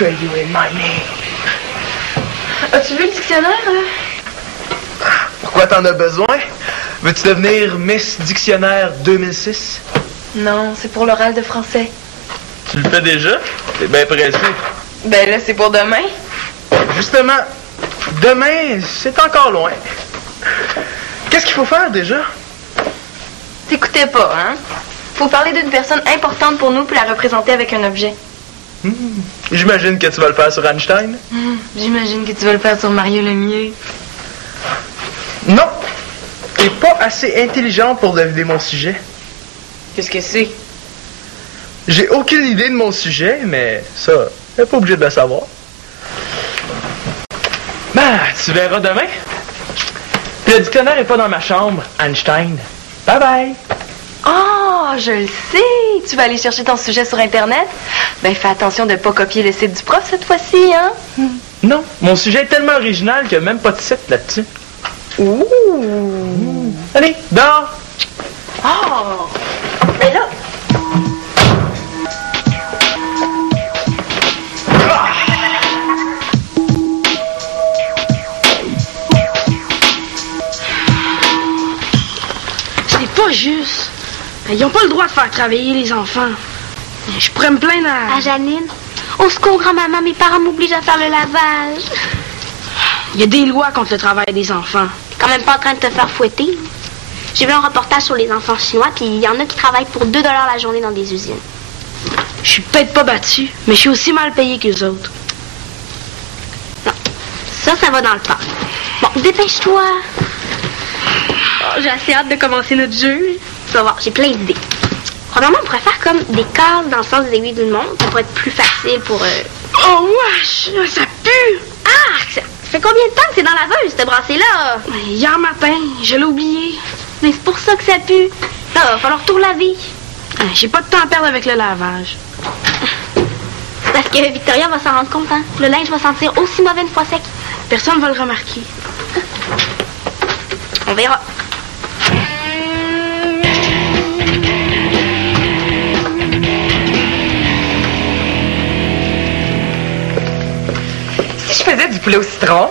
betray you in my name. As-tu vu le dictionnaire, là? Pourquoi t'en as besoin? Veux-tu devenir Miss Dictionnaire 2006? Non, c'est pour l'oral de français. Tu le fais déjà? T'es bien pressé. Ben là, c'est pour demain. Justement, demain, c'est encore loin. Qu'est-ce qu'il faut faire déjà? T'écoutais pas, hein? Faut parler d'une personne importante pour nous puis la représenter avec un objet. J'imagine que tu vas le faire sur Einstein. J'imagine que tu vas le faire sur Mario Lemieux. Non, t'es pas assez intelligente pour deviner mon sujet. Qu'est-ce que c'est? J'ai aucune idée de mon sujet, mais ça, t'es pas obligé de le savoir. Ben, tu verras demain. Puis le dictionnaire est pas dans ma chambre, Einstein. Bye bye. Oh, je le sais! Tu vas aller chercher ton sujet sur Internet? Ben, fais attention de ne pas copier le site du prof cette fois-ci, hein? Non, mon sujet est tellement original qu'il n'y a même pas de site là-dessus. Ouh! Allez, dors! Oh! Mais là... C'est pas juste. Ils ont pas le droit de faire travailler les enfants. Je pourrais me plaindre à... Ah, Janine, au secours, grand-maman, mes parents m'obligent à faire le lavage. Il y a des lois contre le travail des enfants. T'es quand même pas en train de te faire fouetter. J'ai vu un reportage sur les enfants chinois, puis il y en a qui travaillent pour 2 $ la journée dans des usines. Je suis peut-être pas battue, mais je suis aussi mal payée qu'eux autres. Non, ça va dans le temps. Bon, dépêche-toi. Oh, j'ai assez hâte de commencer notre jeu. Tu vas voir, j'ai plein d'idées. Premièrement, on pourrait faire comme des cases dans le sens des aiguilles d'une montre. Ça pourrait être plus facile pour... Oh, wesh! Ça pue! Ah! Ça fait combien de temps que c'est dans la laveuse, cette brassée-là? Hier matin, je l'ai oublié. Mais c'est pour ça que ça pue. Là, il va falloir tout laver. J'ai pas de temps à perdre avec le lavage. Parce que Victoria va s'en rendre compte, hein? Le linge va sentir aussi mauvais une fois sec. Personne va le remarquer. On verra. Si je faisais du poulet au citron?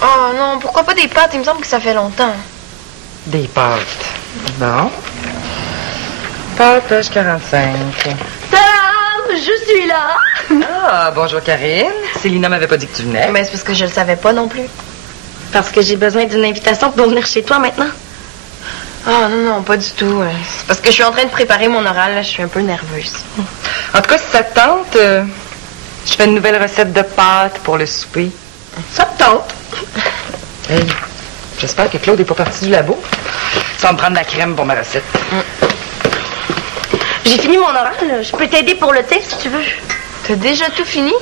Oh non, pourquoi pas des pâtes? Il me semble que ça fait longtemps. Des pâtes. Bon. Pâte page 45. Tadam! Je suis là! Ah, bonjour Karine. Célina m'avait pas dit que tu venais. Ben, c'est parce que je le savais pas non plus. Parce que j'ai besoin d'une invitation pour venir chez toi maintenant. Ah non, pas du tout. C'est parce que je suis en train de préparer mon oral, là, je suis un peu nerveuse. En tout cas, si ça te tente, je fais une nouvelle recette de pâtes pour le souper. Ça te tente? Hey, j'espère que Claude n'est pas parti du labo. Ça va me prendre de la crème pour ma recette. J'ai fini mon oral, là. Je peux t'aider pour le test si tu veux. T'as déjà tout fini?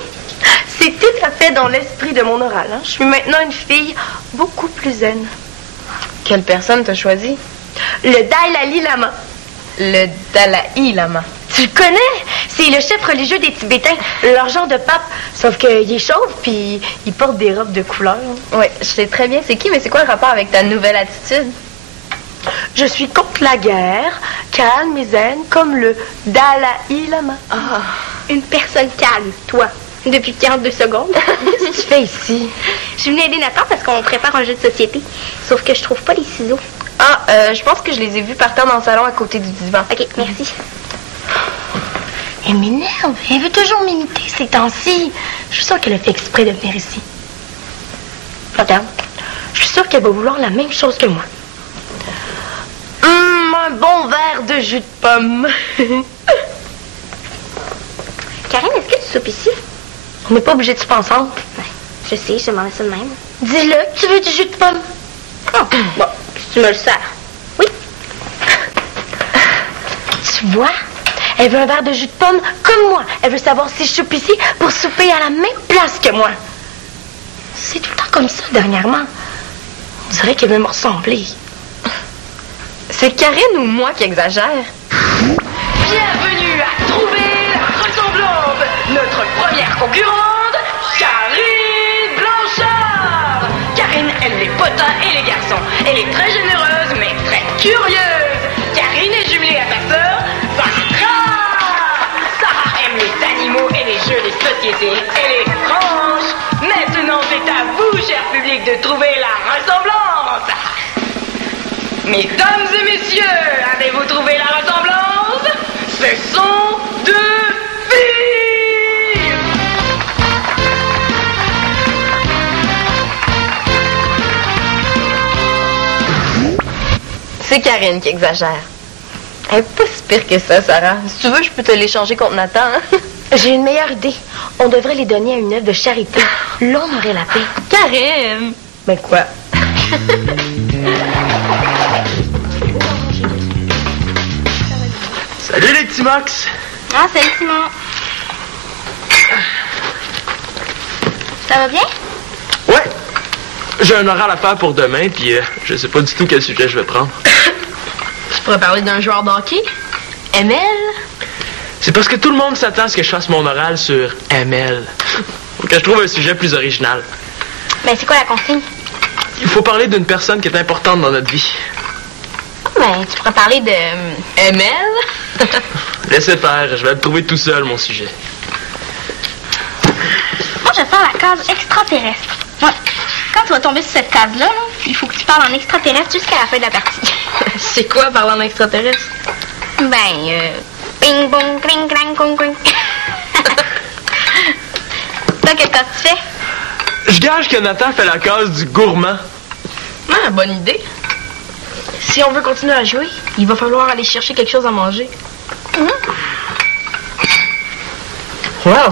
C'est tout à fait dans l'esprit de mon oral. Hein? Je suis maintenant une fille beaucoup plus zen. Quelle personne t'as choisi? Le Dalai Lama. Le Dalai Lama. Tu le connais? C'est le chef religieux des Tibétains, leur genre de pape. Sauf qu'il est chauve, puis il porte des robes de couleur. Oui, je sais très bien c'est qui, mais c'est quoi le rapport avec ta nouvelle attitude? Je suis contre la guerre, calme et zen, comme le Dalai Lama. Ah, une personne calme, toi. Depuis 42 secondes. Qu'est-ce que tu fais ici? Je suis venue aider Nathan parce qu'on prépare un jeu de société. Sauf que je trouve pas les ciseaux. Ah, je pense que je les ai vus par terre dans le salon à côté du divan. OK, merci. Elle m'énerve. Elle veut toujours m'imiter ces temps-ci. Je suis sûre qu'elle a fait exprès de venir ici. Regarde, je suis sûre qu'elle va vouloir la même chose que moi. Un bon verre de jus de pomme. Karine, est-ce que tu soupes ici? On n'est pas obligé de souper ensemble. Ouais, je sais, je demandais ça de même. Dis-le, tu veux du jus de pomme? Oh, bon, si tu me le sers. Oui. Tu vois? Elle veut un verre de jus de pomme comme moi. Elle veut savoir si je soupe ici pour souper à la même place que moi. C'est tout le temps comme ça dernièrement. On dirait qu'elle veut me ressembler. C'est Karine ou moi qui exagère? Bienvenue à trouver la ressemblante. Notre première concurrente, Karine Blanchard. Karine aime les potins et les garçons. Elle est très généreuse mais très curieuse. Karine est jumelée à sa sœur, Sarah. Sarah aime les animaux et les jeux des sociétés. Elle est thématique de trouver la ressemblance. Mesdames et messieurs, avez-vous trouvé la ressemblance? Ce sont deux filles! C'est Karine qui exagère. Elle est pas si pire que ça, Sarah. Si tu veux, je peux te l'échanger contre Nathan. Hein? J'ai une meilleure idée. On devrait les donner à une œuvre de charité. Là, on aurait la paix. Karine! Mais quoi? Salut les petits Max! Ah, salut Simon. Ça va bien? Ouais! J'ai un oral à faire pour demain, puis je sais pas du tout quel sujet je vais prendre. Tu pourrais parler d'un joueur de hockey? ML? C'est parce que tout le monde s'attend à ce que je fasse mon oral sur ML. Faut que je trouve un sujet plus original. Ben, c'est quoi la consigne? Il faut parler d'une personne qui est importante dans notre vie. Ben, tu pourrais parler de... ML? Laissez faire, je vais le trouver tout seul, mon sujet. Moi, je vais faire la case extraterrestre. Ouais. Quand tu vas tomber sur cette case-là, là, il faut que tu parles en extraterrestre jusqu'à la fin de la partie. C'est quoi parler en extraterrestre? Ben, ping, pong, cring, crang, cong, cring. Toi, qu'est-ce que tu fais? Je gage que Nathan fait la case du gourmand. Ah, bonne idée. Si on veut continuer à jouer, il va falloir aller chercher quelque chose à manger. Wow!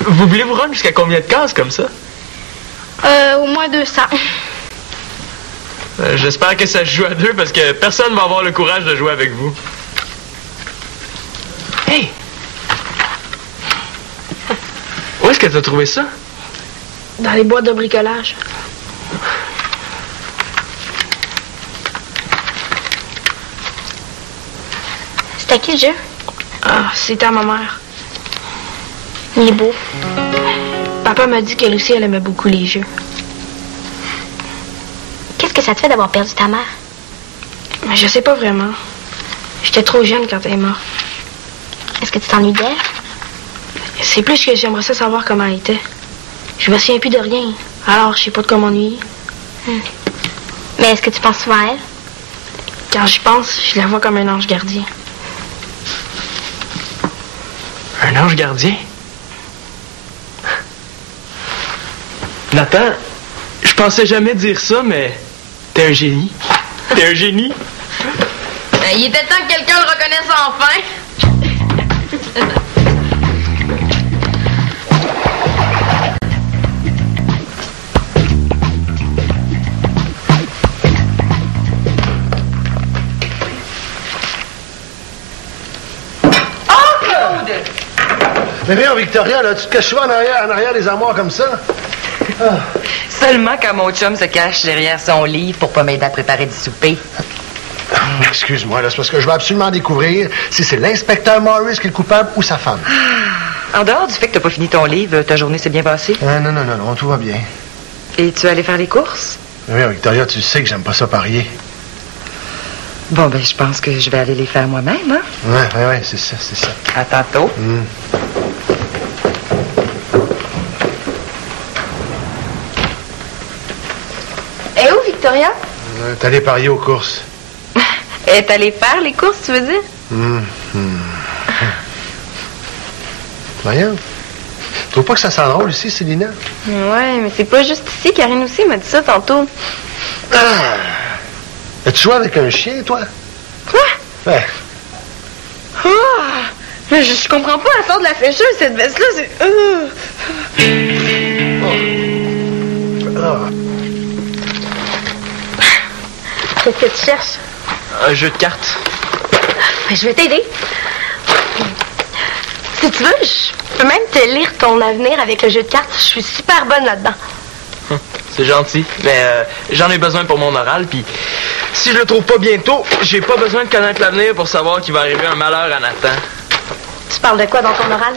Vous voulez vous rendre jusqu'à combien de cases comme ça? Au moins 200. J'espère que ça se joue à deux parce que personne va avoir le courage de jouer avec vous. Hey! Où est-ce que t'as trouvé ça? Dans les boîtes de bricolage. C'est à qui le jeu? Ah, c'était à ma mère. Il est beau. Papa m'a dit qu'elle aussi, elle aimait beaucoup les jeux. Qu'est-ce que ça te fait d'avoir perdu ta mère? Mais je sais pas vraiment. J'étais trop jeune quand elle est morte. Est-ce que tu t'ennuies d'elle? C'est plus que j'aimerais ça savoir comment elle était. Je me souviens plus de rien. Alors, je sais pas de quoi m'ennuyer. Mais est-ce que tu penses souvent à elle? Quand j'y pense, je la vois comme un ange gardien. Un ange gardien? Nathan, je pensais jamais dire ça, mais t'es un génie. T'es un génie. Il était temps que quelqu'un le reconnaisse enfin. Mais viens, Victoria, là, tu te caches souvent en arrière des armoires comme ça? Ah. Seulement quand mon chum se cache derrière son livre pour pas m'aider à préparer du souper. Excuse-moi, là, c'est parce que je veux absolument découvrir si c'est l'inspecteur Morris qui est le coupable ou sa femme. En dehors du fait que t'as pas fini ton livre, ta journée s'est bien passée? Non, tout va bien. Et tu es allé faire les courses? Mais viens, Victoria, tu sais que j'aime pas ça parier. Bon, ben, je pense que je vais aller les faire moi-même, hein? Ouais, c'est ça. À tantôt. Et où, Victoria? T'es allé parier aux courses. Elle est allée faire les courses, tu veux dire? Voyons. Tu trouves pas que ça sent drôle ici, Célina? Ouais, mais c'est pas juste ici. Karine aussi m'a dit ça tantôt. As-tu joué avec un chien, toi? Quoi? Ouais. Mais je comprends pas, elle sort de la sécheuse, cette veste-là, c'est... Qu'est-ce que tu cherches? Un jeu de cartes. Je vais t'aider. Si tu veux, je peux même te lire ton avenir avec le jeu de cartes. Je suis super bonne là-dedans. C'est gentil, mais j'en ai besoin pour mon oral, puis si je le trouve pas bientôt, j'ai pas besoin de connaître l'avenir pour savoir qu'il va arriver un malheur à Nathan. Tu parles de quoi dans ton oral?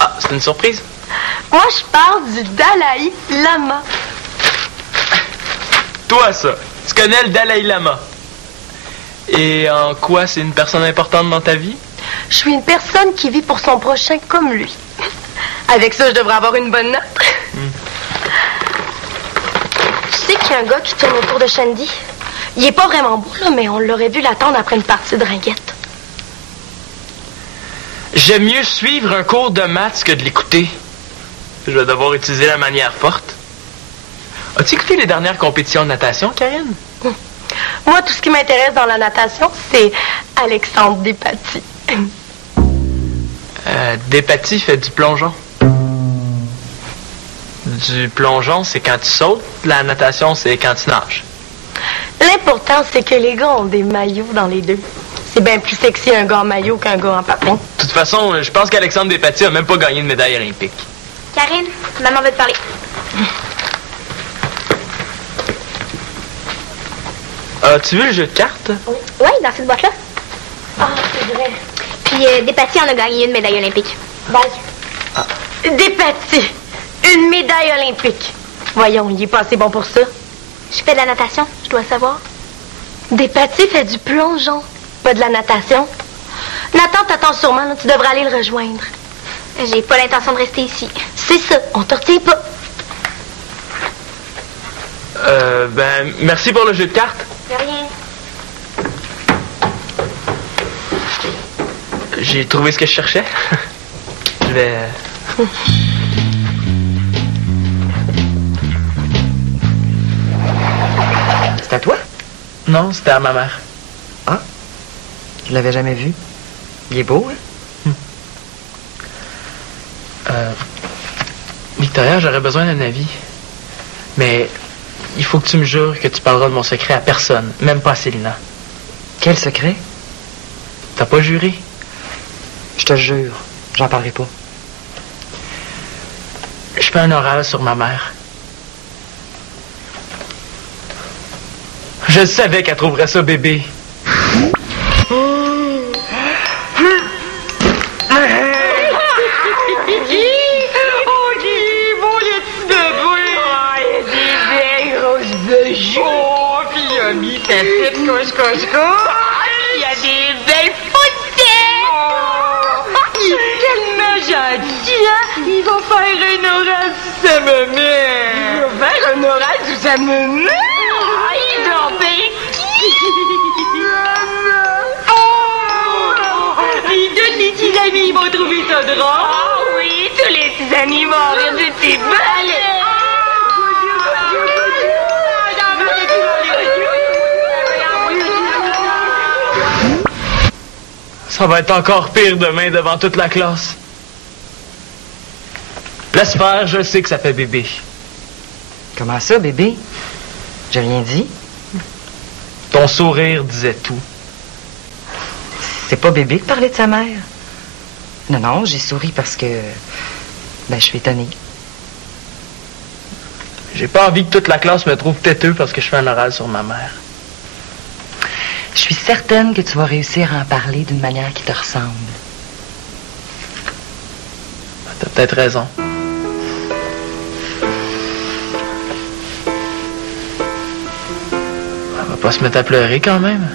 Ah, c'est une surprise? Moi, je parle du Dalai Lama. Toi, ça, tu connais le Dalai Lama. Et en quoi c'est une personne importante dans ta vie? Je suis une personne qui vit pour son prochain comme lui. Avec ça, je devrais avoir une bonne note. qu'il y a un gars qui tourne autour de Shandy. Il est pas vraiment beau, là, mais on l'aurait vu l'attendre après une partie de ringuette. J'aime mieux suivre un cours de maths que de l'écouter. Je vais devoir utiliser la manière forte. As-tu écouté les dernières compétitions de natation, Karine? Moi, tout ce qui m'intéresse dans la natation, c'est Alexandre Despatie. Despatie fait du plongeon. Du plongeon, c'est quand tu sautes. La natation, c'est quand tu nages. L'important, c'est que les gars ont des maillots dans les deux. C'est bien plus sexy un gars en maillot qu'un gars en papin. De toute façon, je pense qu'Alexandre Despatie a même pas gagné de médaille olympique. Karine, maman veut te parler. As-tu vu le jeu de cartes? Oui, dans cette boîte-là. Ah, c'est vrai. Puis Despatie en a gagné une médaille olympique. Despatie, une médaille olympique. Voyons, il est pas assez bon pour ça. Je fais de la natation, je dois savoir. Despatie fait du plongeon, pas de la natation. Nathan t'attend sûrement, là, tu devrais aller le rejoindre. J'ai pas l'intention de rester ici. C'est ça, on te retient pas. Merci pour le jeu de cartes. De rien. J'ai trouvé ce que je cherchais. Je vais... C'est à toi? Non, c'était à ma mère. Ah? Je l'avais jamais vu. Il est beau, hein? Victoria, j'aurais besoin d'un avis. Mais il faut que tu me jures que tu parleras de mon secret à personne, même pas à Célina. Quel secret? T'as pas juré? Je te jure, j'en parlerai pas. Je fais un oral sur ma mère. Je savais qu'elle trouverait ça bébé. Il y a des belles poussettes! Il est tellement gentil, hein? Il va faire un oral sous sa maman. Il va faire un oral sous sa maman? Il doit faire Et tous les petits amis vont trouver ça drôle. Oui, tous les petits amis vont rire de tes balles. Ça va être encore pire demain devant toute la classe. Laisse faire, je sais que ça fait bébé. Comment ça, bébé? J'ai rien dit. Ton sourire disait tout. C'est pas bébé de parler de sa mère. Non, j'ai souri parce que... je suis étonnée. J'ai pas envie que toute la classe me trouve têteux parce que je fais un oral sur ma mère. Je suis certaine que tu vas réussir à en parler d'une manière qui te ressemble. T'as peut-être raison. On va pas se mettre à pleurer quand même.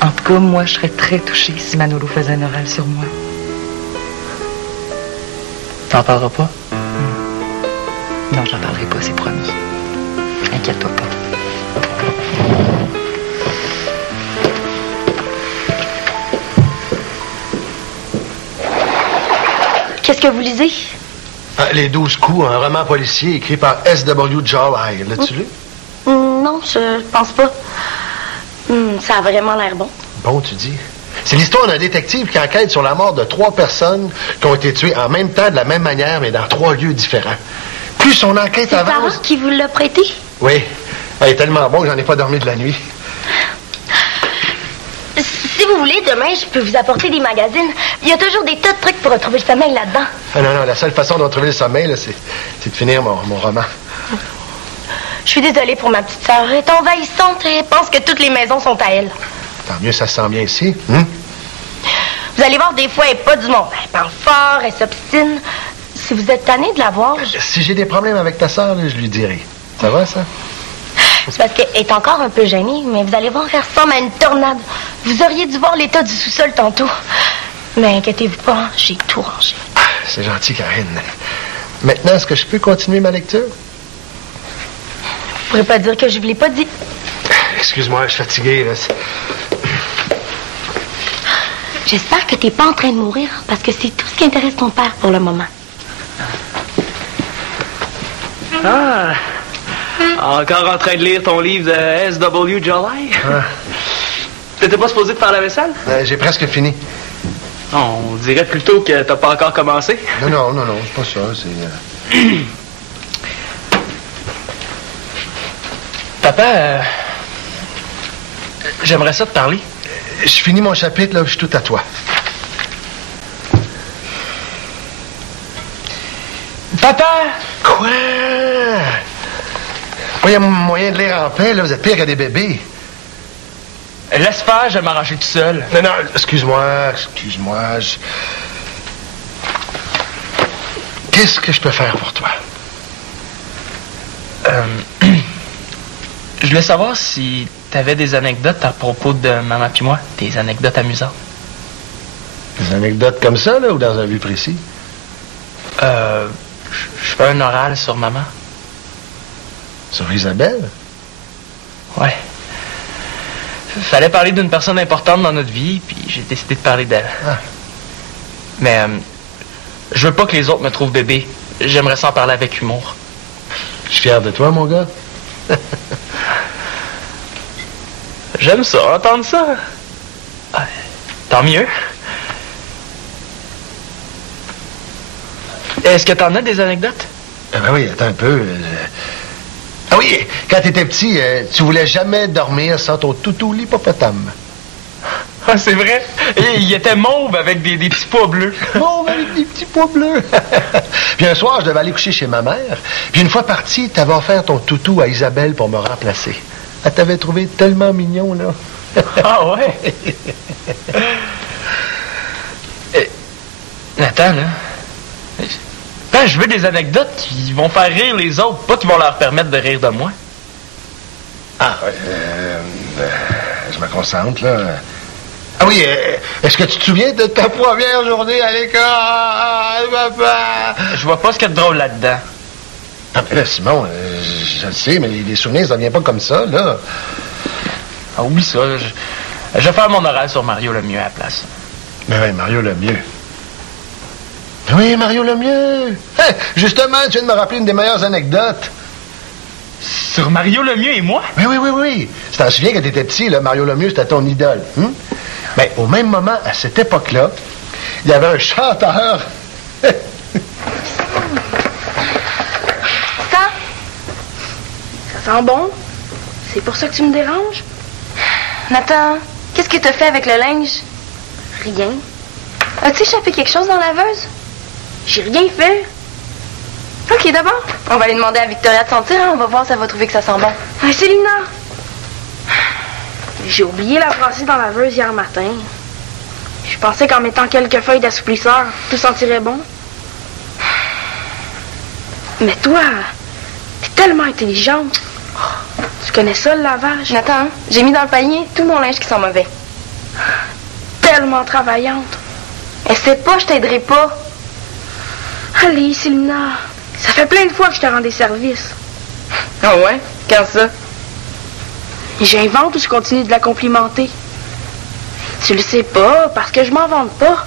En tout cas, moi, je serais très touchée si Manolo faisait un oral sur moi. T'en parleras pas? Non, j'en parlerai pas, c'est promis. Inquiète-toi pas. Qu'est-ce que vous lisez? Les 12 coups, un roman policier écrit par S.W. Jolly. L'as-tu lu? Non, je pense pas. Ça a vraiment l'air bon. Bon, tu dis. C'est l'histoire d'un détective qui enquête sur la mort de 3 personnes qui ont été tuées en même temps, de la même manière, mais dans 3 lieux différents. Plus son enquête avance... C'est Sarah qui vous l'a prêté? Oui. Elle est tellement bon que j'en ai pas dormi de la nuit. Si vous voulez, demain, je peux vous apporter des magazines. Il y a toujours des tas de trucs pour retrouver le sommeil là-dedans. Non, la seule façon de retrouver le sommeil, là, c'est de finir mon roman. Je suis désolée pour ma petite sœur. Elle est envahissante et pense que toutes les maisons sont à elle. Tant mieux, ça se sent bien ici. Vous allez voir, des fois, elle n'est pas du monde. Elle parle fort, elle s'obstine. Si vous êtes tanné de la voir... Si j'ai des problèmes avec ta sœur, là, je lui dirai. Ça va, ça? C'est parce qu'elle est encore un peu gênée, mais vous allez voir, elle ressemble à une tornade. Vous auriez dû voir l'état du sous-sol tantôt. Mais inquiétez-vous pas, j'ai tout rangé. C'est gentil, Karine. Maintenant, est-ce que je peux continuer ma lecture? pourrais pas dire que je vous l'ai pas dit. Excuse-moi, je suis fatigué. Là. J'espère que t'es pas en train de mourir, parce que c'est tout ce qui intéresse ton père pour le moment. Ah! Encore en train de lire ton livre de S.W. Jolly? Ah. T'étais pas supposé de faire la vaisselle? J'ai presque fini. On dirait plutôt que t'as pas encore commencé. Non, c'est pas ça. C'est... Papa, j'aimerais ça te parler. Je finis mon chapitre, là, je suis tout à toi. Papa! Quoi? Il y a moyen de lire en paix, là. Vous êtes pire que des bébés. Laisse faire, je vais m'arranger tout seul. Non, excuse-moi. Qu'est-ce que je peux faire pour toi? Je voulais savoir si t'avais des anecdotes à propos de maman puis moi. Des anecdotes amusantes. Des anecdotes comme ça, là, ou dans un but précis? Je fais un oral sur maman. Sur Isabelle? Ouais. Fallait parler d'une personne importante dans notre vie, puis j'ai décidé de parler d'elle. Ah. Mais je veux pas que les autres me trouvent bébé. J'aimerais ça en parler avec humour. Je suis fier de toi, mon gars. J'aime ça, entendre ça. Ah, tant mieux. Est-ce que t'en as des anecdotes? Ah ben oui, attends un peu. Ah oui, quand t'étais petit, tu voulais jamais dormir sans ton toutou l'hippopotame. Ah, c'est vrai. Il était mauve avec des petits pois bleus. Mauve avec des petits pois bleus. Puis un soir, je devais aller coucher chez ma mère. Puis une fois parti, t'avais offert ton toutou à Isabelle pour me remplacer. Elle t'avait trouvé tellement mignon, là. Ah ouais? Attends, là. Ben, je veux des anecdotes qui vont faire rire les autres, pas qui vont leur permettre de rire de moi. Ah, je me concentre, là. Ah oui, est-ce que tu te souviens de ta première journée à l'école, papa? Je vois pas ce qu'il y a de drôle là-dedans. Ah, mais là, Simon, je le sais, mais les souvenirs, ça vient pas comme ça, là. Ah, oublie ça. Je vais faire mon oral sur Mario Lemieux à la place. Mais oui, Mario Lemieux. Oui, Mario Lemieux. Hey, justement, tu viens de me rappeler une des meilleures anecdotes. Sur Mario Lemieux et moi? Oui. Tu t'en souviens quand t'étais petit, là, Mario Lemieux, c'était ton idole. Ben, au même moment, à cette époque-là, il y avait un chanteur. Ça sent bon? C'est pour ça que tu me déranges? Nathan, qu'est-ce que t'as fait avec le linge? Rien. As-tu échappé quelque chose dans la laveuse? J'ai rien fait. OK, d'abord, on va aller demander à Victoria de sentir, hein? On va voir si elle va trouver que ça sent bon. Ah, Célina! J'ai oublié la brasser dans la laveuse hier matin. Je pensais qu'en mettant quelques feuilles d'assouplisseur, tout sentirait bon. Mais toi, t'es tellement intelligente. Tu connais ça, le lavage? Nathan, j'ai mis dans le panier tout mon linge qui sent mauvais. Tellement travaillante. Essaie pas, je t'aiderai pas. Allez, Célina. Ça fait plein de fois que je te rends des services. Ah ouais? Quand ça? J'invente ou je continue de la complimenter? Tu le sais pas, parce que je m'en vante pas.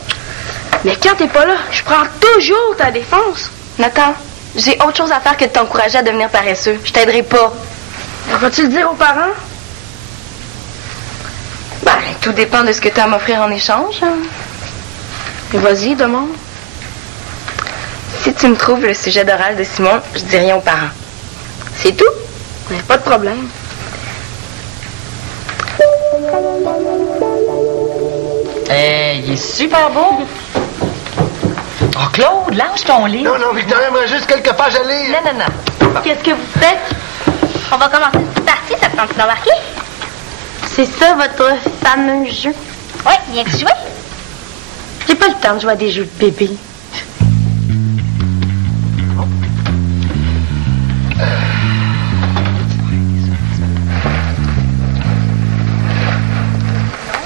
Mais quand t'es pas là, je prends toujours ta défense. Nathan, j'ai autre chose à faire que de t'encourager à devenir paresseux. Je t'aiderai pas. Vas-tu le dire aux parents? Ben, tout dépend de ce que tu as à m'offrir en échange. Vas-y, demande. Si tu me trouves le sujet d'oral de Simon, je dis rien aux parents. C'est tout? Mais pas de problème. Il est super beau. Oh, Claude, lâche ton livre. Non, Victoria, moi, juste quelques pages à lire. Non. Qu'est-ce que vous faites? On va commencer une petite partie, ça te tente d'embarquer? C'est ça, votre fameux jeu? Oui, viens-tu jouer? J'ai pas le temps de jouer à des jeux de bébé.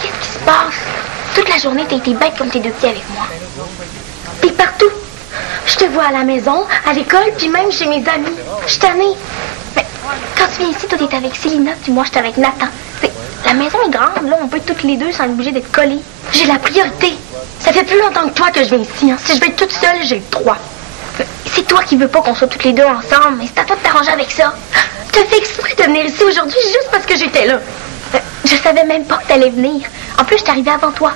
Qu'est-ce qui se passe? Toute la journée, t'as été bête comme tes deux petits avec moi. T'es partout. Je te vois à la maison, à l'école, puis même chez mes amis. Je suis tannée. Mais quand tu tu viens ici, toi, t'es avec Célina, puis moi, j'étais avec Nathan. La maison est grande, là, on peut être toutes les deux sans être obligés d'être collés. J'ai la priorité. Ça fait plus longtemps que toi que je viens ici. Hein. Si je veux être toute seule, j'ai le droit. C'est toi qui veux pas qu'on soit toutes les deux ensemble, mais c'est à toi de t'arranger avec ça. Je te fais exprès de venir ici aujourd'hui juste parce que j'étais là. Je savais même pas que t'allais venir. En plus, je suis arrivée avant toi.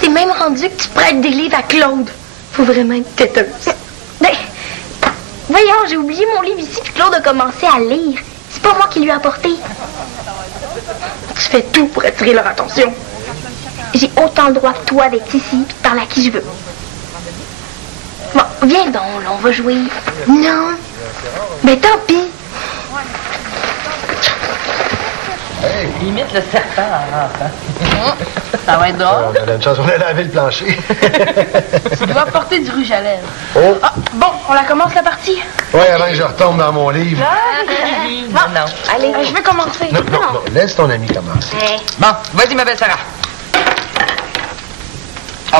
C'est même rendu que tu prêtes des livres à Claude. Faut vraiment être têteuse. Ben, voyons, j'ai oublié mon livre ici, puis Claude a commencé à lire. C'est pas moi qui lui ai apporté. Tu fais tout pour attirer leur attention. J'ai autant le droit que toi d'être ici, puis de parler à qui je veux. Bon, viens donc, là, on va jouer. Non. Ben, tant pis. Hey. Limite le serpent en rentrant. Ça va être drôle. On a une chance, on a lavé le plancher. Tu dois porter du rouge à lèvres. Oh! Ah, bon, on la commence la partie. Ouais, avant que je retombe dans mon livre. Non. Allez, je vais commencer. Non, laisse ton ami commencer. Bon, vas-y, ma belle Sarah.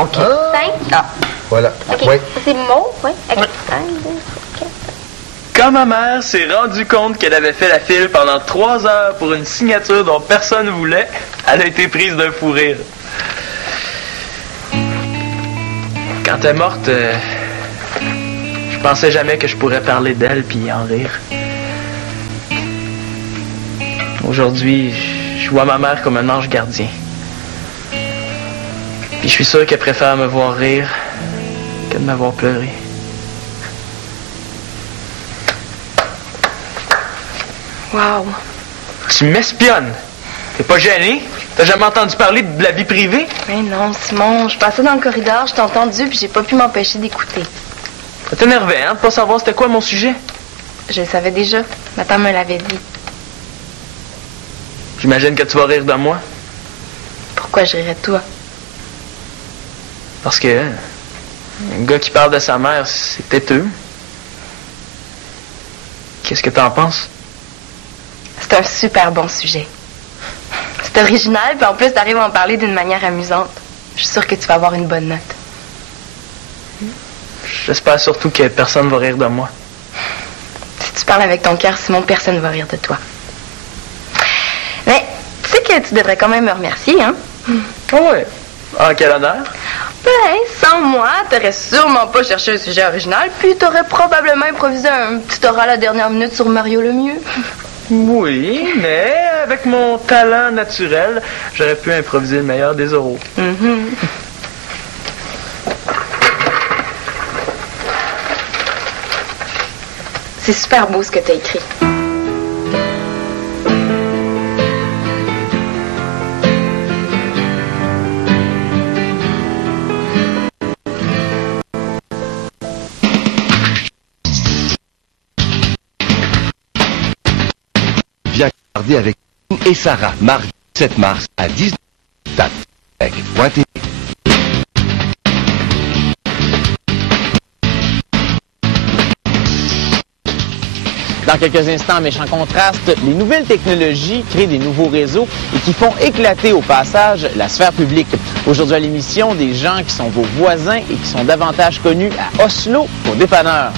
OK. Cinq. Voilà. OK. Oui. C'est mon, oui. OK. Quand ma mère s'est rendue compte qu'elle avait fait la file pendant 3 heures pour une signature dont personne ne voulait, elle a été prise d'un fou rire. Quand elle est morte, je pensais jamais que je pourrais parler d'elle puis en rire. Aujourd'hui, je vois ma mère comme un ange gardien. Puis je suis sûr qu'elle préfère me voir rire que de m'avoir pleuré. Wow. Tu m'espionnes. T'es pas gêné? T'as jamais entendu parler de la vie privée? Mais non, Simon, je passais dans le corridor, je t'ai entendu, puis j'ai pas pu m'empêcher d'écouter. Ça t'énervait, hein, de pas savoir c'était quoi mon sujet? Je le savais déjà. Nathan me l'avait dit. J'imagine que tu vas rire de moi. Pourquoi je rirais de toi? Parce que un gars qui parle de sa mère, c'est têteux. Qu'est-ce que t'en penses? C'est un super bon sujet. C'est original, puis en plus, t'arrives à en parler d'une manière amusante. Je suis sûre que tu vas avoir une bonne note. J'espère surtout que personne va rire de moi. Si tu parles avec ton cœur, Simon, personne ne va rire de toi. Mais tu sais que tu devrais quand même me remercier, hein? Ah ouais. En quel honneur? Ben, sans moi, t'aurais sûrement pas cherché un sujet original, puis t'aurais probablement improvisé un petit oral à la dernière minute sur Mario Lemieux. Oui, mais avec mon talent naturel, j'aurais pu improviser le meilleur des oraux. C'est super beau ce que t'as écrit. Viens regarder avec nous et Sarah, mardi 7 mars à 19h. Pointez. Dans quelques instants, méchant contraste, les nouvelles technologies créent des nouveaux réseaux et qui font éclater au passage la sphère publique. Aujourd'hui à l'émission, des gens qui sont vos voisins et qui sont davantage connus à Oslo qu'au dépanneur.